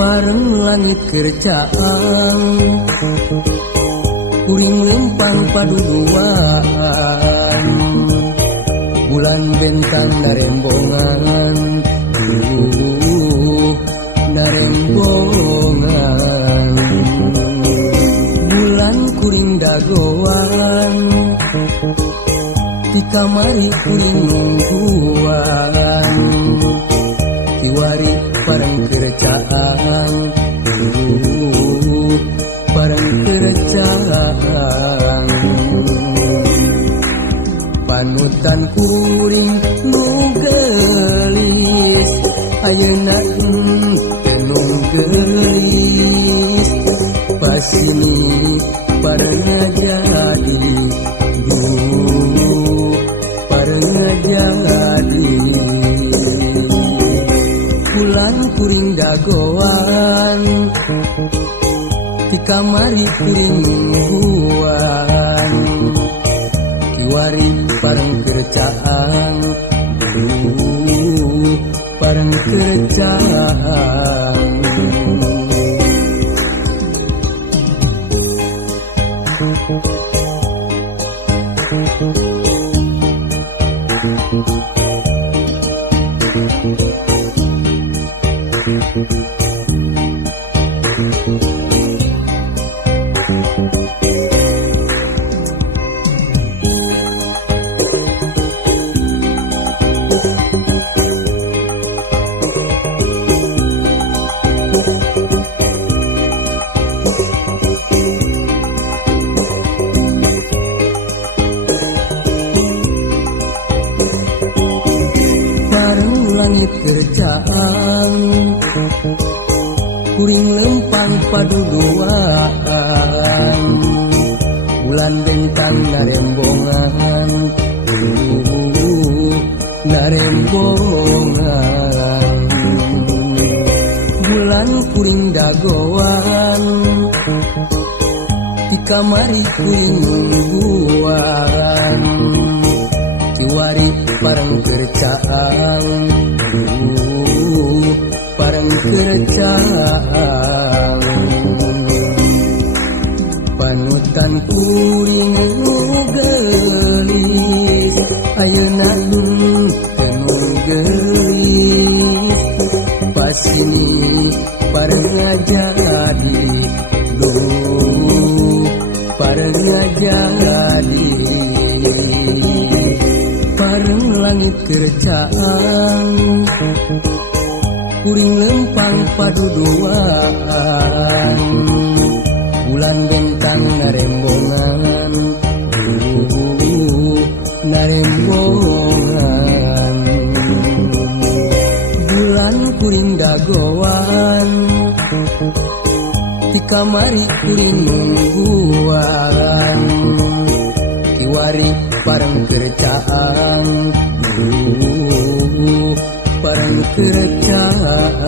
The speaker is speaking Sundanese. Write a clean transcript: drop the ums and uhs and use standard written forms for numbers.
Bareng langit kerjaan kuring lempang paduduan bulan bentang narembongan narembongan bulan kuring dagoan di kamari kuring nungguan kiwari bareng kerjaan bareng kerjaan panutan kuring nu gelis ayeuna tenung gelis pasini bareng jadi bareng jadi bulan kuring dagoan di kamari kuring nungguan kiwari bareng kerjaan bareng kerjaan langit kerjaan kuring lempang paduduan bulan bentang narembongan narembongan bulan kuring dagoan di kamari kuring nungguan kiwari bareng kerjaan bareng kerjaan panutan kuring nu gelis ayeuna tenung gelis pasini bareng jadi bareng jadi bareng langit kerjaan kuring lempang paduduan bulan bentang narembongan narembongan bulan kuring dagoan di kamari kuring nungguan kiwari bareng kerjaan bareng kerjaan